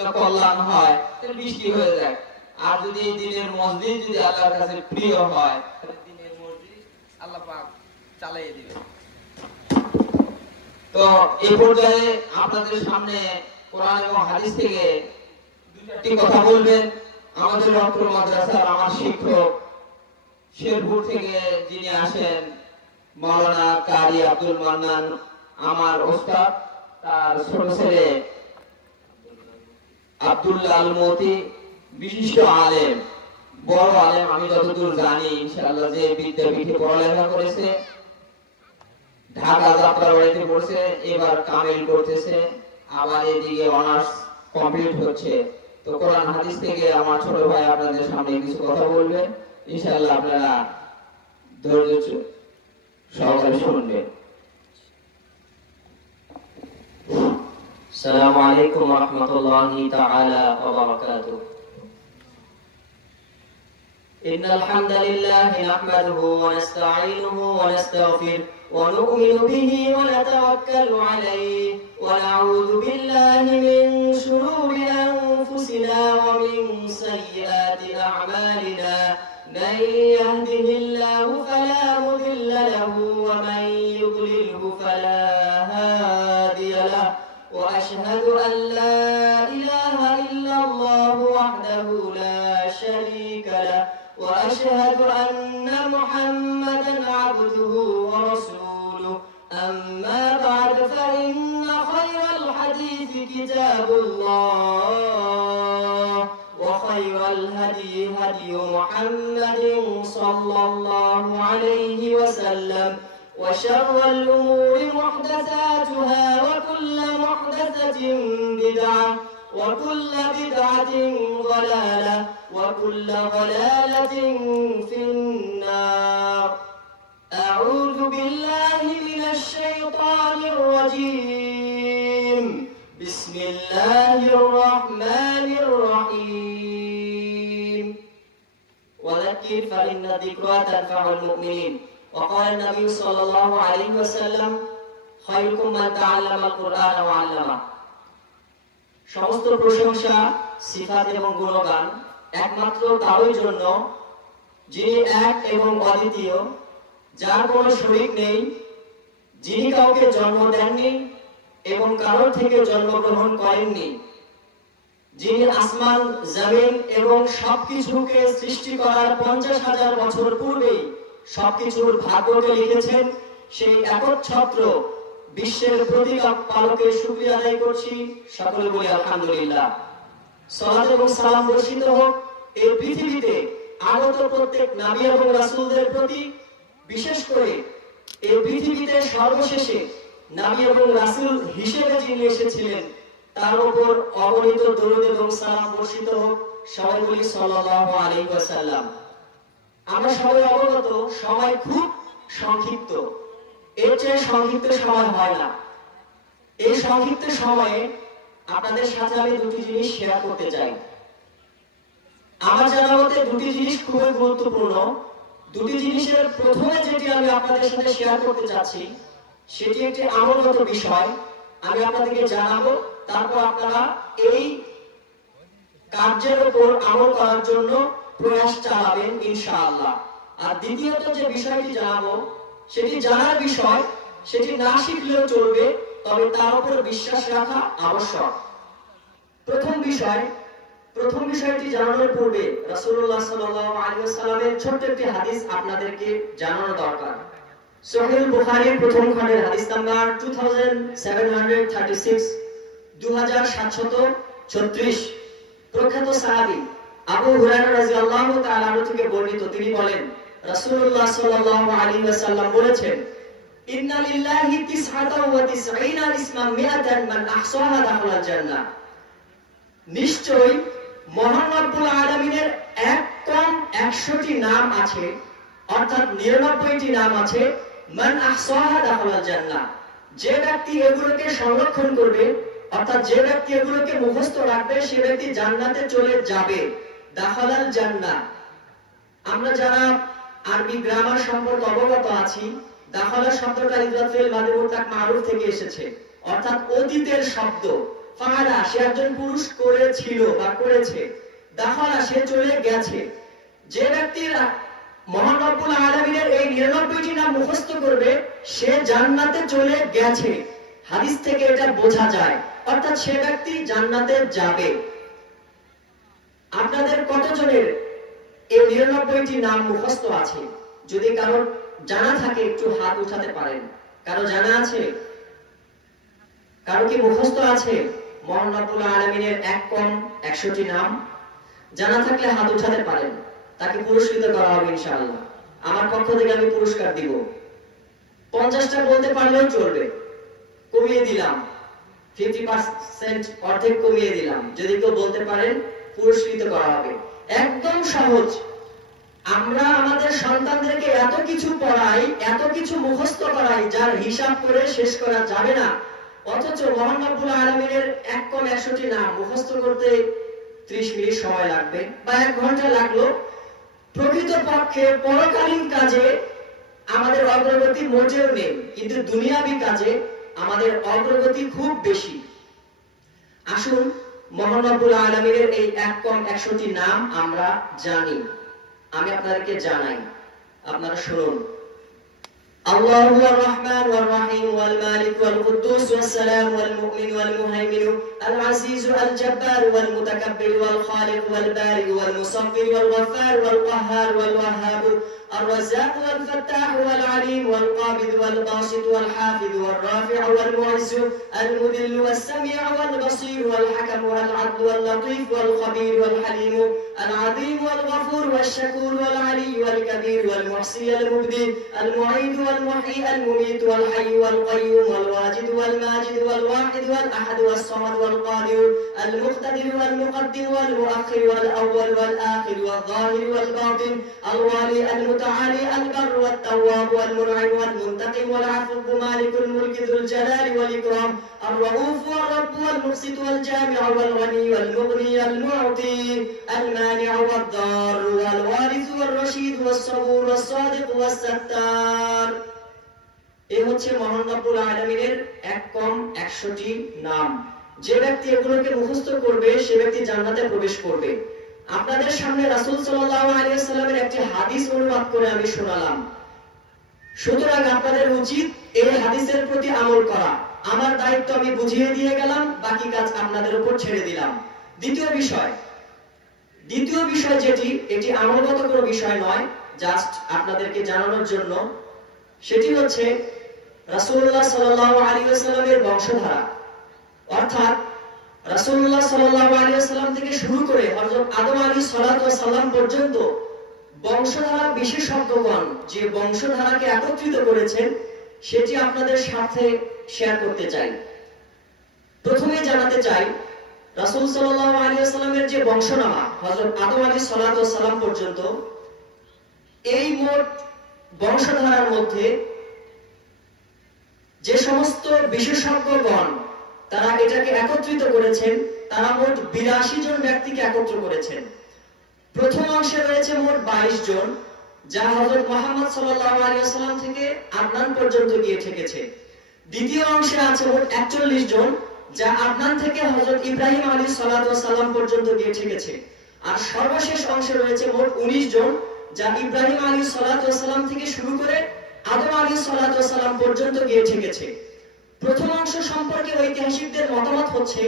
জন্য কল্যাণ হয় তাহলে বৃষ্টি হয়ে যায়। আর যদি দিনের মসজিদ যদি আল্লাহর কাছে প্রিয় হয় তাহলে দিনের মসজিদ আল্লাহ পাক চালিয়ে দিবে। তো এই পর্যায়ে আপনাদের সামনে কোরআন এবং হাদিস থেকে দুটি কথা বলবেন আমাদের রংপুর মাদ্রাসার আমার শিক্ষক শেরপুর থেকে যিনি আসেন মাওলানা কারি আব্দুল মান্নান, আমার ওস্তাদ, তার ছোট ছেলে আব্দুল্লাহ আল মতি, বিশিষ্ট আলেম, বড় আলেম আমি যতদূর জানি ইনশাআল্লাহ, যে বিদ্যাপীঠে পড়ালেখা করেছে, ঢাকা যাত্রাবাড়িতে পড়ছে, এবার কামিল করতেছে, আবার এদিকে অনার্স কমপ্লিট হচ্ছে। তো কোরআন হাদিস থেকে আমার ছোট ভাই আপনাদের সামনে কিছু কথা বলবে, ইনশাআল্লাহ আপনারা ধৈর্য সহকারে শুনবেন। السلام عليكم ورحمة الله تعالى وبركاته. إن الحمد لله نحمده ونستعينه ونستغفره ونؤمن به ونتوكل عليه ونعوذ بالله من شرور أنفسنا ومن سيئات أعمالنا. من يهده الله فلا مضل له ومن يضلله فلا هادي له. وأشهد أن لا إله إلا الله وحده لا شريك له وأشهد أن محمدا عبده ورسوله. أما بعد فإن خير الحديث كتاب الله وخير الهدي هدي محمد صلى الله عليه وسلم وشر الأمور محدثاتها وكل محدثة بدعة وكل بدعة ضلالة وكل ضلالة في النار. أعوذ بالله من الشيطان الرجيم. بسم الله الرحمن الرحيم. وذكر فإن الذكرى تنفع المؤمنين. وقال النبي صلى الله عليه وسلم خيركم من تعلم القرآن وعلمه. সমস্ত প্রশংসা, সিফাত এবং গুণগান একমাত্র তারই জন্য যিনি এক এবং অদ্বিতীয়, যার কোনো শরীক নেই, যিনি কাউকে জন্ম দেননি এবং কারোর থেকে জন্মগ্রহণ করেননি, যিনি আসমান, জমিন এবং সবকিছুকে সৃষ্টি করার 50,000 বছর পূর্বেই সবকিছুর ভাগ্যকে লিখেছেন, সেই একচ্ছত্র বিশ্বের প্রতিপালকের শুকরিয়া আদায় করছি। সকলে বলি আলহামদুলিল্লাহ। সালাত এবং সালাম বর্ষিত হোক এই পৃথিবীতে আগত প্রত্যেক নবী এবং রাসূলদের প্রতি, বিশেষ করে এই পৃথিবীতে সর্বশেষে নবী এবং রাসূল হিসেবে যিনি এসেছিলেন তার উপর অগণিত দরুদ এবং সালাম বর্ষিত হোক। সবাই বলি সাল্লাল্লাহু আলাইহি ওয়াসাল্লাম। আমরা সবাই অবগত সময় খুব সংক্ষিপ্ত, এর চেয়ে সংক্ষিপ্ত সময় হয় না। এই সংক্ষিপ্ত সময়ে আপনাদের সাথে আমি দুটি জিনিস শেয়ার করতে চাই। আমার জানা মতে দুটি জিনিস খুবই গুরুত্বপূর্ণ। দুটি জিনিসের প্রথমে যেটি আমি আপনাদের সাথে শেয়ার করতে চাচ্ছি সেটি একটি আমলগত বিষয়, আমি আপনাদেরকে জানাবো, তারপর আপনারা এই কার্যের উপর আমল করার জন্য প্রয়াস চালাবেন ইনশাআল্লাহ। আর দ্বিতীয়ত যে বিষয়টি জানাবো সেটি জানার বিষয়, সেটি না শিখলেও চলবে, তবে তার উপর বিশ্বাস রাখা আবশ্যক। প্রথম বিষয়টি জানানোর পূর্বে রাসূলুল্লাহ সাল্লাল্লাহু আলাইহি ওয়াসাল্লামের ছোট্ট একটি হাদিস আপনাদেরকে জানানো দরকার। সহিহ বুখারীর প্রথম খণ্ডের হাদিস নাম্বার 2736, 2736, প্রখ্যাত সাহাবী আবু হুরায়রা রাদিয়াল্লাহু তাআলা আনহু থেকে বর্ণিত, তিনি বলেন রাসূলুল্লাহ সাল্লাল্লাহু আলাইহি ওয়াসাল্লাম বলেছেন, ইন্না লিল্লাহি 99 ইসমান মিআতান মান আহসাহা দাখালাল জান্নাহ। নিশ্চয়ই মহান রব্বুল আলামিনের এক কম 100টি নাম আছে, অর্থাৎ 99টি নাম আছে, মান আহসাহা দাখালাল জান্নাহ। যে ব্যক্তি এগুলোকে সংরক্ষণ করবে, অর্থাৎ যে ব্যক্তি এগুলোকে মুখস্থ রাখবে, সে ব্যক্তি জান্নাতে চলে যাবে। দাখালাল জান্নাহ। আমরা যারা আরবি গ্রামার সম্পর্কে অবগত আছি, দাখালা শব্দটা ইজাফিল মাদি মুতাক মারুফ থেকে এসেছে, অর্থাৎ অতীতের শব্দ। ফাআলা, সে একজন পুরুষ করে ছিল বা করেছে, দাখালা সে চলে গেছে। যে ব্যক্তি মহান রব্বুল আলামিনের এই 99টি নাম মুখস্থ করবে সে জান্নাতে চলে গেছে। হাদিস থেকে এটা বোঝা যায়, অর্থাৎ সে ব্যক্তি জান্নাতে যাবে। আপনাদের কতজনের এই 99টি নাম মুখস্থ আছে? যদি কারোর জানা থাকে একটু হাত উঠাতে পারেন। কারো জানা আছে? কারো কি মুখস্থ আছে মহান রব্বুল আলামিনের এক কম 100টি নাম? জানা থাকলে হাত উঠাতে পারেন, তাকে পুরস্কৃত করা হবে ইনশাআল্লাহ। আমার পক্ষ থেকে আমি পুরস্কার দিব। 50টা বলতে পারলেও চলবে, কমিয়ে দিলাম 50% অর্ধেক কমিয়ে দিলাম। যদি কেউ বলতে পারেন পুরস্কৃত করা হবে। একদম সহজ। আমরা আমাদের সন্তানদেরকে এত কিছু পড়াই, এত কিছু মুখস্থ করাই যার হিসাব করে শেষ করা যাবে না, অথচ মহান রব্বুল আলামিনের এক কম 100টি নাম মুখস্থ করতে 30 মিনিট সময় লাগবে বা 1 ঘন্টা লাগলো। প্রকৃতপক্ষে পরকালীন কাজে আমাদের অগ্রগতি মোটেও নেই, কিন্তু দুনিয়াবী কাজে আমাদের অগ্রগতি খুব বেশি। আসুন মহান রব্বুল আলামিনের এই এক কম 100টি নাম আমরা জানি। আমি আপনাদেরকে জানাই, আপনারা শুনুন। الله هو الرحمن والرحيم والمالك والقدوس والسلام والمؤمن والمهيمن العزيز الجبار والمتكبر والخالق والبارئ والمصور والغفار والقهار والوهاب الرزاق والفتاح والعليم والقابض والباسط والحافظ والرافع والمعز المذل والسميع والبصير والحكم والعدل واللطيف والخبير والحليم العظيم والغفور والشكور والعلي والكبير والمحصي المبدي المعيد والمحيي المميت والحي والقيوم والواجد والماجد والواحد والأحد والصمد والقادر المقتدر والمقدم والمؤخر والأول والآخر والظاهر والباطن الوالي المتعالي البر والتواب والمنعم والمنتقم والعفو مالك الملك ذو الجلال والإكرام الرؤوف والرب والمقسط والجامع والغني والمغني المعطي المانع والضار والوارث والرشيد والصبور والصادق والستار। এই হচ্ছে মহান রব্বুল আলামিনের এক কম 100টি নাম। যে ব্যক্তি এগুলোকে মুখস্থ করবে সে ব্যক্তি জান্নাতে প্রবেশ করবে। আপনাদের সামনে রাসূল সাল্লাল্লাহু আলাইহি ওয়াসাল্লামের একটি হাদিস অনুবাদ করে আমি শোনালাম। সুতরাং আপনাদের উচিত এই হাদিসের প্রতি আমল করা। আমার দায়িত্ব আমি বুঝিয়ে দিয়ে গেলাম, বাকি কাজ আপনাদের উপর ছেড়ে দিলাম। দ্বিতীয় বিষয় যেটি, এটি আমলগত কোনো বিষয় নয়, জাস্ট আপনাদেরকে জানানোর জন্য, সেটি হচ্ছে রাসূলুল্লাহ সাল্লাল্লাহু আলাইহি ওয়াসাল্লামের বংশধারা। অর্থাৎ রাসূলুল্লাহ সাল্লাল্লাহু আলাইহি ওয়াসাল্লাম থেকে শুরু করে হযরত আদম আলাইহিস সালাতু ওয়াস সালাম পর্যন্ত বংশধারা বিশেষজ্ঞগণ যে বংশধারাকে একত্রিত করেছেন সেটি আপনাদের সাথে শেয়ার করতে চাই। প্রথমে জানাতে চাই রাসূল সাল্লাল্লাহু আলাইহি ওয়াসাল্লামের যে বংশনামা হযরত আদম আলাইহিস সালাতু ওয়াস সালাম পর্যন্ত, এই মোট বংশধারার মধ্যে যে সমস্ত বিশেষজ্ঞগণ তারা এটাকে একত্রিত করেছেন তারা মোট 82 জন ব্যক্তিকে একত্র করেছেন। প্রথম অংশে রয়েছে মোট 22 জন, যা হযরত মুহাম্মদ সাল্লাল্লাহু আলাইহি ওয়াসাল্লাম থেকে আদনান পর্যন্ত গিয়ে ঠেকেছে। দ্বিতীয় অংশে আছে মোট 41 জন, যা আদনান থেকে হযরত ইব্রাহিম আলাইহিস সালাতু ওয়াস সালাম পর্যন্ত গিয়ে ঠেকেছে। আর সর্বশেষ অংশে রয়েছে মোট 19 জন, যা ইব্রাহিম আলাইহিস সালাতু ওয়াস সালাম থেকে শুরু করে আদম আলাইহিস সালাতু ওয়াস সালাম পর্যন্ত গিয়ে ঠেকেছে। প্রথম অংশ সম্পর্কে ঐতিহাসিকদের মতামত হচ্ছে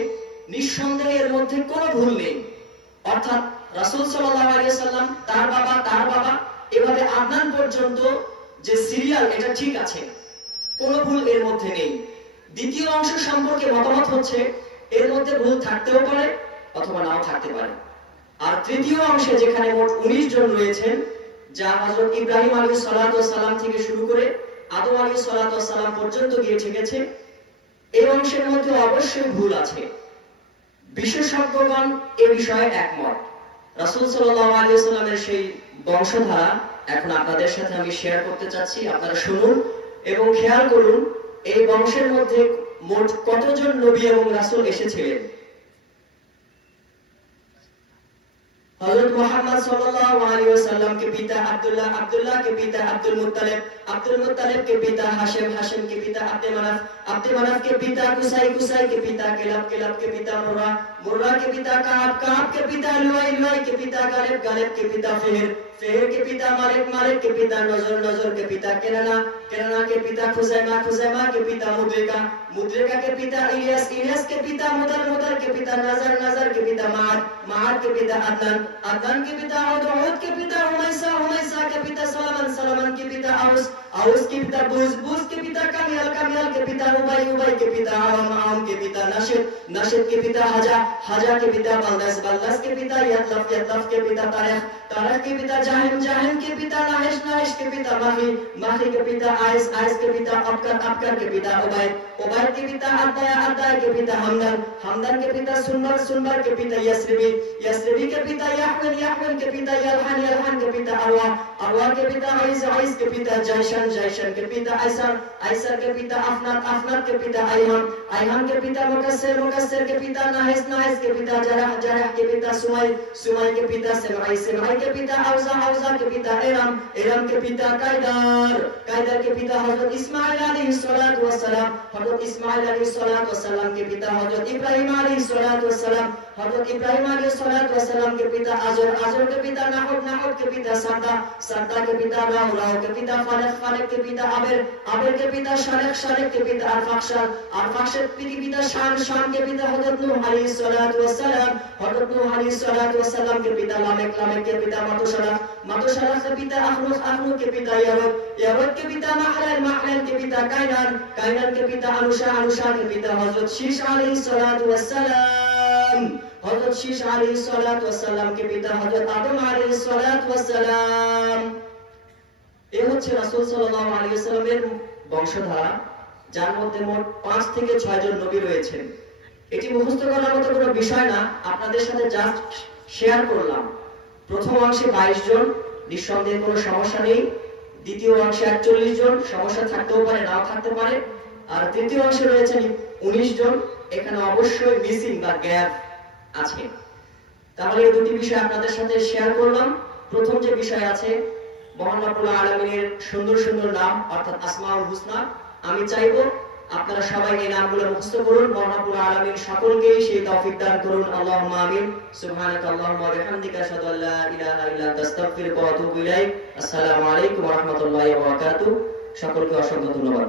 নিঃসন্দেহে এর মধ্যে কোনো ভুল নেই। অর্থাৎ রাসূল সাল্লাল্লাহু আলাইহি ওয়াসাল্লাম তার বাবা এভাবে আদনান পর্যন্ত যে সিরিয়াল, এটা ঠিক আছে, কোনো ভুল এর মধ্যে নেই। দ্বিতীয় অংশ সম্পর্কে মতামত হচ্ছে এর মধ্যে ভুল থাকতেও পারে অথবা নাও থাকতে পারে। আর তৃতীয় অংশে যেখানে মোট 19 জন রয়েছেন, যা হযরত ইব্রাহিম আলাইহিস সালাতু ওয়াস সালাম থেকে শুরু করে আদম আলাইহিস সালাতু ওয়াস সালাম পর্যন্ত গিয়ে ঠেকেছে, এই অংশের মধ্যে অবশ্যই ভুল আছে। বিশেষজ্ঞগণ এ বিষয়ে একমত। রাসূল সাল্লাল্লাহু আলাইহি ওয়াসাল্লামের সেই বংশধারা এখন আপনাদের সাথে আমি শেয়ার করতে চাচ্ছি। আপনারা শুনুন এবং খেয়াল করুন এই বংশের মধ্যে মোট কতজন নবী এবং রাসূল এসেছিলেন। হযরত মুহাম্মদ সাল্লাল্লাহু আলাইহি ওয়াসাল্লাম के पिता अब्दुल्लाह के पिता अब्दुल मुत्तलिब के पिता हाशिम के पिता अब्द मनाफ अब्द मनाफ के पिता कुसाई, कुसाई के पिता किलब, किलब के पिता मुर्रा, मुर्रा के पिता काब, काब के पिता लुआई, लुआई के पिता गालिब, गालिब के पिता फिर, फिर के पिता मालिक, मालिक के पिता नजर, नजर के पिता केनाना, केनाना के पिता खुजैमा, खुजैमा के पिता मुद्रिका, मुद्रिका के पिता इलियास, इलियास के पिता मुदर, मुदर के पिता नजर, नजर के पिता माद, माद के पिता अदनान, अदनान के पिता उद, उद के पिता हुमैसा, हुमैसा के पिता सलमान, सलमान के पिता औस, औस के पिता बुज, बुज के पिता कामियल, कामियल के पिता उबई, उबई के पिता आम, आम के पिता नशिद, नशिद के पिता हजा, हजा के पिता बलदस, बलदस के पिता यतलफ, यतलफ के पिता तारिख, तारिख के पिता जाहिम, जाहिम के पिता नाहिश, नाहिश के पिता माही, माही के पिता आइस, आइस के पिता अबकर, अबकर के पिता उबैद, उबैद के पिता अद्दाया, अद्दाया के पिता हमदन, हमदन के पिता सुनबर, सुनबर के पिता यस्रिबी, यस्रिबी के पिता याहवन, याहवन के पिता यलहन, यलहन के पिता अरवा, अरवा के पिता आइस, आइस के पिता जैशन, जैशन के पिता ऐसर, ऐसर के पिता अफनात, अफनात के पिता अयहन, अयहन के पिता मुकस्सिर, मुकस्सिर के पिता नाहिस, नाहिस के पिता जरह, जरह के पिता सुमई, सुमई के पिता सिमई, सिमई के पिता औजा, औजा के पिता इरम, इरम के पिता कैदर, कैदर के पिता हजरत इस्माइल अलैहिस्सलातु वस्सलाम, हजरत इस्माइल अलैहिस्सलातु वस्सलाम के पिता हजरत इब्राहिम अलैहिस्सलातु वस्सलाम, हजरत इब्राहिम अलैहिस्सलातु वस्सलाम के पिता अजर, अजर के पिता नाहुब, नाहुब के पिता सरदा, सरदा के पिता राहु, राहु के पिता फालक, फालक के पिता आबिर, आबिर के पिता शालक, शालक के पिता अरफाक्षर, अरफाक्षर के पिता शाम, शाम के पिता हजरत नूह अलैहिस्सलातु वस्सलाम, हजरत नूह अलैहिस्सलातु वस्सलाम के पिता लामेक, लामेक के पिता मतुशला, मतुशला के पिता अखनुख, अखनुख के पिता यरद, यरद के पिता महलन, महलन के पिता कायनान, कायनान के पिता अनुषा, अनुषा के पिता हजरत शीश अलैहिस्सलातु वस्सलाम, हजरत शीश अलैहिस्सलातु वस्सलाम के पिता हजरत आदम अलैहिस्सलातु वस्सलाम। এই হচ্ছে রাসূল সাল্লাল্লাহু আলাইহি ওয়াসাল্লামের বংশধারা, যার মধ্যে মোট 5 থেকে 6 জন নবী রয়েছেন। এটি মুখস্থ করার মতো কোনো বিষয় না, আপনাদের সাথে জাস্ট শেয়ার করলাম। প্রথম অংশে 22 জন, নিঃসন্দেহে কোনো সমস্যা নেই। দ্বিতীয় অংশে 41 জন, সমস্যা থাকতেও পারে, নাও থাকতে পারে। আর তৃতীয় অংশে রয়েছেন 19 জন, এখানে অবশ্যই মিসিং বা গ্যাপ আছে। তাহলে এই দুটি বিষয় আপনাদের সাথে শেয়ার করলাম। প্রথম যে বিষয় আছে মহান রব্বুল আলামিনের সুন্দর সুন্দর নাম অর্থাৎ আসমাউল হুসনা, আমি চাইবো আপনারা সবাই এই নামগুলো মুখস্থ করুন। মহান রব্বুল আলামিন সকলকেই সেই তৌফিক দান করুন। আল্লাহুম্মা আমিন। সুবহানাকা আল্লাহুম্মা ওয়া বিহামদিকা আশহাদু আল্লা ইলাহা ইল্লা আনতা আস্তাগফিরুকা ওয়া আতুবু ইলাইক। আসসালামু আলাইকুম ওয়া রাহমাতুল্লাহি ওয়া বারাকাতুহু। সকলকে অসংখ্য ধন্যবাদ।